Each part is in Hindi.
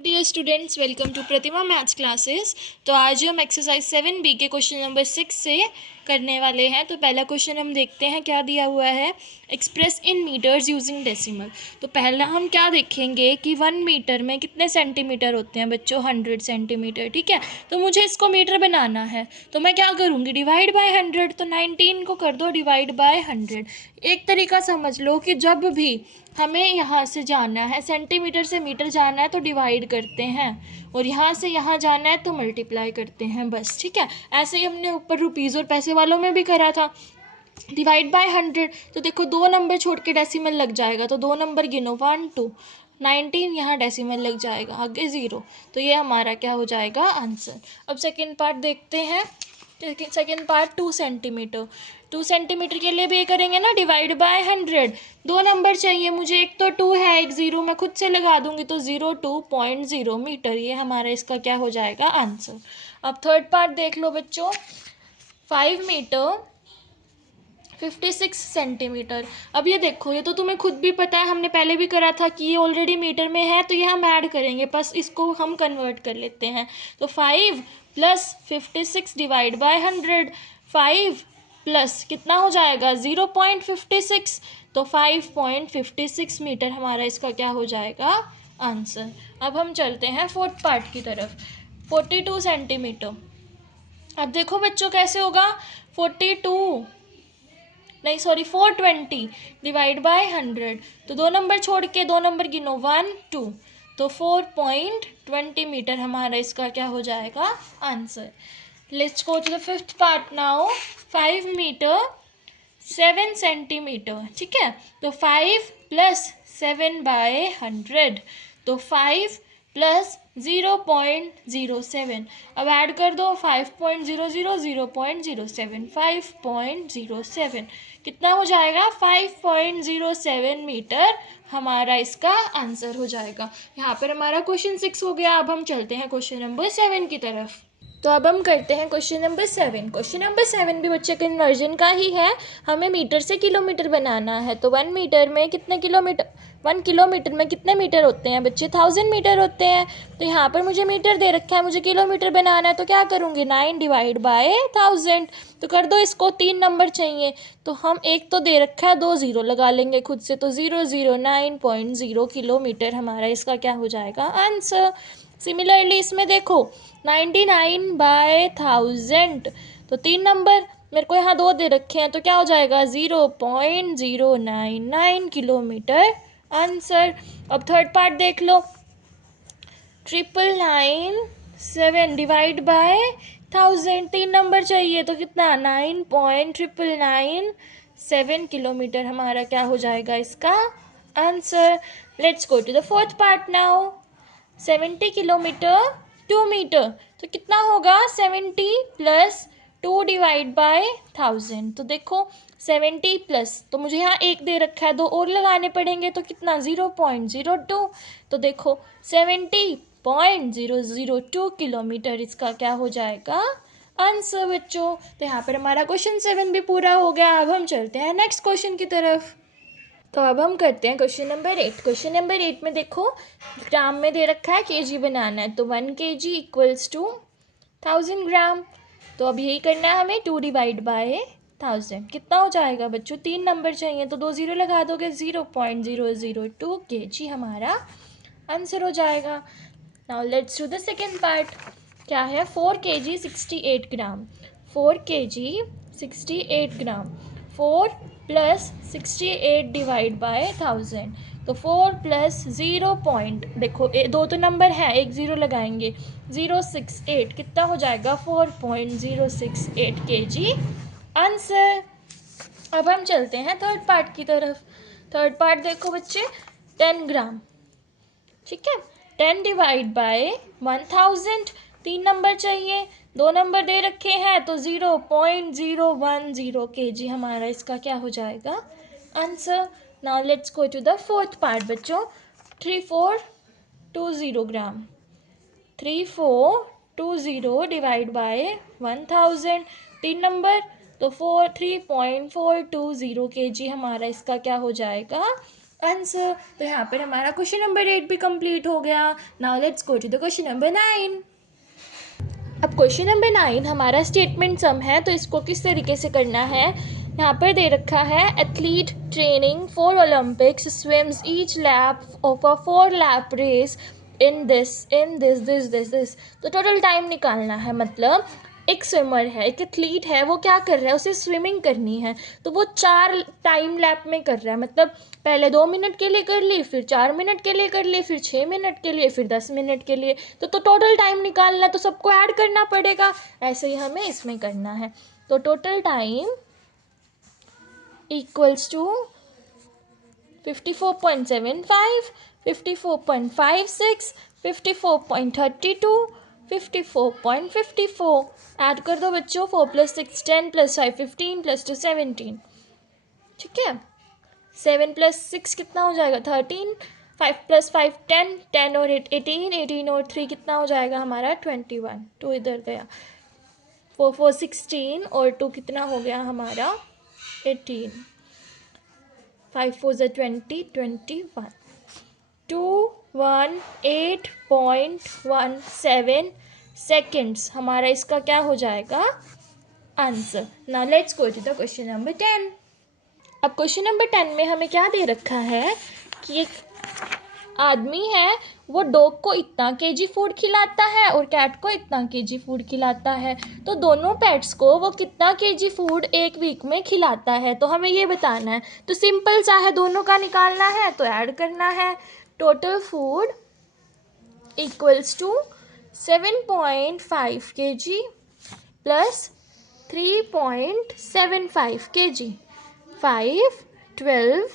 Dear students, welcome to Pratima maths classes. तो आज हम एक्सरसाइज 7B के क्वेश्चन नंबर 6 से करने वाले हैं। तो पहला क्वेश्चन हम देखते हैं क्या दिया हुआ है। Express in metres using decimal. तो पहला हम क्या देखेंगे कि 1 मीटर में कितने सेंटीमीटर होते हैं बच्चों, 100 सेंटीमीटर। ठीक है, तो मुझे इसको मीटर बनाना है तो मैं क्या करूँगी, डिवाइड बाय 100। तो 19 को कर दो डिवाइड बाय 100। एक तरीका समझ लो कि जब भी हमें यहाँ से जाना है, सेंटीमीटर से मीटर जाना है तो डिवाइड करते हैं, और यहाँ से यहाँ जाना है तो मल्टीप्लाई करते हैं, बस। ठीक है, ऐसे ही हमने ऊपर रुपीज़ और पैसे वालों में भी करा था। डिवाइड बाय 100, तो देखो 2 नंबर छोड़ के डेसिमल लग जाएगा, तो 2 नंबर गिनो, 1 2 19, यहाँ डेसिमल लग जाएगा, आगे 0। तो ये हमारा क्या हो जाएगा, आंसर। अब सेकेंड पार्ट देखते हैं। Second part 2 centimetre. 2 सेंटीमीटर के लिए भी ये करेंगे ना, डिवाइड बाय 100। 2 नंबर चाहिए मुझे, एक तो 2 है, एक 0 मैं खुद से लगा दूंगी, तो 02.0 मीटर, ये हमारा इसका क्या हो जाएगा, आंसर। अब थर्ड पार्ट देख लो बच्चों। 5 मीटर 56 सेंटीमीटर। अब ये देखो, ये तो तुम्हें खुद भी पता है, हमने पहले भी करा था कि ये ऑलरेडी मीटर में है, तो ये हम ऐड करेंगे, बस इसको हम कन्वर्ट कर लेते हैं। तो 5 + 56 डिवाइड बाय 100। 5 प्लस कितना हो जाएगा, 0.56, तो 5.56 मीटर हमारा इसका क्या हो जाएगा, आंसर। अब हम चलते हैं फोर्थ पार्ट की तरफ। 42 सेंटीमीटर। अब देखो बच्चों कैसे होगा, 420 डिवाइड बाय 100। तो 2 नंबर छोड़ के 2 नंबर गिनो, 1 2, तो 4.20 मीटर हमारा इसका क्या हो जाएगा, answer. Let's go to the fifth part now. 5 metre 7 centimetre. ठीक है, तो 5 + 7 बाय 100, तो 5 + 0.07। अब ऐड कर दो, 5.00 0.07, 5.07 कितना हो जाएगा, 5.07 मीटर हमारा इसका आंसर हो जाएगा। यहाँ पर हमारा क्वेश्चन 6 हो गया। अब हम चलते हैं क्वेश्चन नंबर 7 की तरफ। तो अब हम करते हैं क्वेश्चन नंबर 7। क्वेश्चन नंबर 7 भी बच्चे कन्वर्जन का ही है। हमें मीटर से किलोमीटर बनाना है। तो 1 मीटर में कितने किलोमीटर, 1 किलोमीटर में कितने मीटर होते हैं बच्चे, 1000 मीटर होते हैं। तो यहाँ पर मुझे मीटर दे रखा है, मुझे किलोमीटर बनाना है, तो क्या करूँगी, 9 डिवाइड बाय 1000। तो कर दो इसको, 3 नंबर चाहिए, तो हम एक तो दे रखा है, 2 0 लगा लेंगे खुद से, तो 009.0 किलोमीटर हमारा इसका क्या हो जाएगा, आंसर। सिमिलरली इसमें देखो, 99/1000, तो 3 नंबर, मेरे को यहाँ 2 दे रखे हैं, तो क्या हो जाएगा, 0.099 किलोमीटर, आंसर। अब थर्ड पार्ट देख लो। 999.7 डिवाइड बाय 1000, 3 नंबर चाहिए, तो कितना, 9.999.7 किलोमीटर हमारा क्या हो जाएगा इसका, answer. Let's go to the fourth part now. 70 kilometre 2 metre, तो कितना होगा, 70 + 2 डिवाइड बाय 1000। तो देखो 70 प्लस, तो मुझे यहाँ 1 दे रखा है, 2 और लगाने पड़ेंगे, तो कितना, 0.02। तो देखो 70.002 किलोमीटर इसका क्या हो जाएगा, आंसर बच्चों। तो यहाँ पर हमारा क्वेश्चन 7 भी पूरा हो गया। अब हम चलते हैं नेक्स्ट क्वेश्चन की तरफ। तो अब हम करते हैं क्वेश्चन नंबर 8। क्वेश्चन नंबर 8 में देखो, ग्राम में दे रखा है, केजी बनाना है, तो 1 kg = 1000 ग्राम। तो अब यही करना है हमें, 2 डिवाइड बाय 1000 कितना हो जाएगा बच्चों, 3 नंबर चाहिए, तो 2 0 लगा दोगे, 0.002 kg हमारा आंसर हो जाएगा। Now let's do the second part. क्या है, 4 kg 68 gram. 4 kg 68 gram, 4 + 68 divide by 1000। तो 4 + 0 पॉइंट, देखो 2 तो नंबर है, एक 0 लगाएंगे, 068 कितना हो जाएगा, 4.068 kg, आंसर। अब हम चलते हैं थर्ड पार्ट की तरफ। थर्ड पार्ट देखो बच्चे, 10 ग्राम। ठीक है, 10 डिवाइड बाय 1000, 3 नंबर चाहिए, 2 नंबर दे रखे हैं, तो 0.010 kg हमारा इसका क्या हो जाएगा, answer. Now let's go to the fourth part बच्चों। 3420 ग्राम। 3420 डिवाइड बाय 1000, 3 नंबर, तो 3.420 kg हमारा इसका क्या हो जाएगा, आंसर। तो यहाँ पर हमारा क्वेश्चन नंबर 8 भी कंप्लीट हो गया। Now let's go to the question number 9। अब क्वेश्चन नंबर 9 हमारा स्टेटमेंट सम है, तो इसको किस तरीके से करना है। यहाँ पर दे रखा है athlete training for Olympics swims each lap of a 4 lap race in this. तो टोटल टाइम निकालना है, मतलब एक स्विमर है, एक एथलीट है, वो क्या कर रहा है, उसे स्विमिंग करनी है, तो वो 4 टाइम लैप में कर रहा है, मतलब पहले 2 मिनट के लिए कर ली, फिर 4 मिनट के लिए कर ली, फिर 6 मिनट के लिए, फिर 10 मिनट के लिए। तो टोटल टाइम निकालना है, तो सबको ऐड करना पड़ेगा। ऐसे ही हमें इसमें करना है। तो total time equals to 54.75, 54.56, 54.32, 54.54। Add कर दो बच्चों, 4 + 6 10 + 5 15 + 2 17। ठीक है, 7 + 6 कितना हो जाएगा 13, 5 + 5 10, 10 और 8 18, 18 और 3 कितना हो जाएगा हमारा 21। 2 इधर गया, 4 4 16 और 2 कितना हो गया हमारा 18, 5 4 20 21। 218.17 सेकेंड्स हमारा इसका क्या हो जाएगा answer. Now let's go to the question number 10। अब क्वेश्चन नंबर 10 में हमें क्या दे रखा है कि एक आदमी है, वो डॉग को इतना केजी फूड खिलाता है और कैट को इतना केजी फूड खिलाता है, तो दोनों पेट्स को वो कितना केजी फूड एक वीक में खिलाता है, तो हमें ये बताना है। तो सिंपल सा है, दोनों का निकालना है, तो ऐड करना है। Total food equals to 7.5 kg plus 3.75 kg, 5 12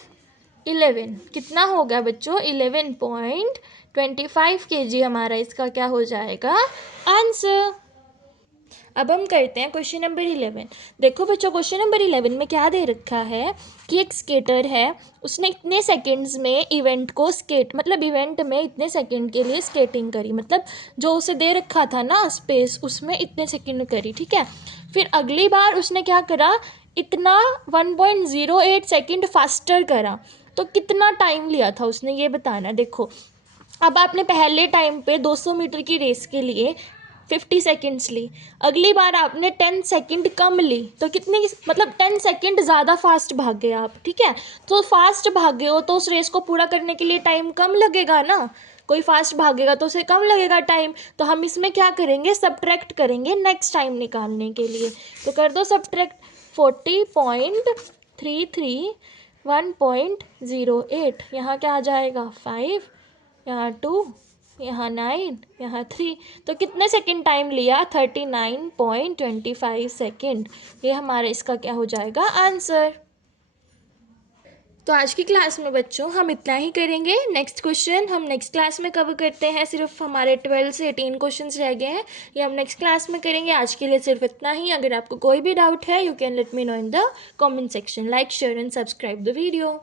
11 कितना हो गया बच्चों 11.25 kg हमारा इसका क्या हो जाएगा आंसर। अब हम करते हैं क्वेश्चन नंबर 11। देखो बच्चों, क्वेश्चन नंबर 11 में क्या दे रखा है कि एक स्केटर है, उसने इतने सेकंड्स में इवेंट को मतलब इवेंट में इतने सेकंड के लिए स्केटिंग करी, मतलब जो उसे दे रखा था ना स्पेस, उसमें इतने सेकंड करी। ठीक है, फिर अगली बार उसने क्या करा, इतना 1.08 सेकेंड फास्टर करा, तो कितना टाइम लिया था उसने, ये बताना। देखो, अब आपने पहले टाइम पे 200 मीटर की रेस के लिए 50 सेकेंड्स ली, अगली बार आपने 10 सेकेंड कम ली, तो कितनी, मतलब 10 सेकेंड ज़्यादा फास्ट भाग गए आप। ठीक है, तो फास्ट भागे हो तो उस रेस को पूरा करने के लिए टाइम कम लगेगा ना, कोई फास्ट भागेगा तो उसे कम लगेगा टाइम। तो हम इसमें क्या करेंगे, सब्ट्रैक्ट करेंगे नेक्स्ट टाइम निकालने के लिए। तो कर दो सब्ट्रैक्ट, 40.33 1.08, यहाँ क्या आ जाएगा 5, यहाँ 2, यहाँ 9, यहाँ 3, तो कितने सेकंड टाइम लिया 39.25 सेकेंड। ये हमारा इसका क्या हो जाएगा आंसर। तो आज की क्लास में बच्चों हम इतना ही करेंगे। नेक्स्ट क्वेश्चन हम नेक्स्ट क्लास में कवर करते हैं, सिर्फ हमारे 12 से 18 क्वेश्चंस रह गए हैं, ये हम नेक्स्ट क्लास में करेंगे। आज के लिए सिर्फ इतना ही। अगर आपको कोई भी डाउट है, you can let me know in the comment section. Like share and subscribe the video.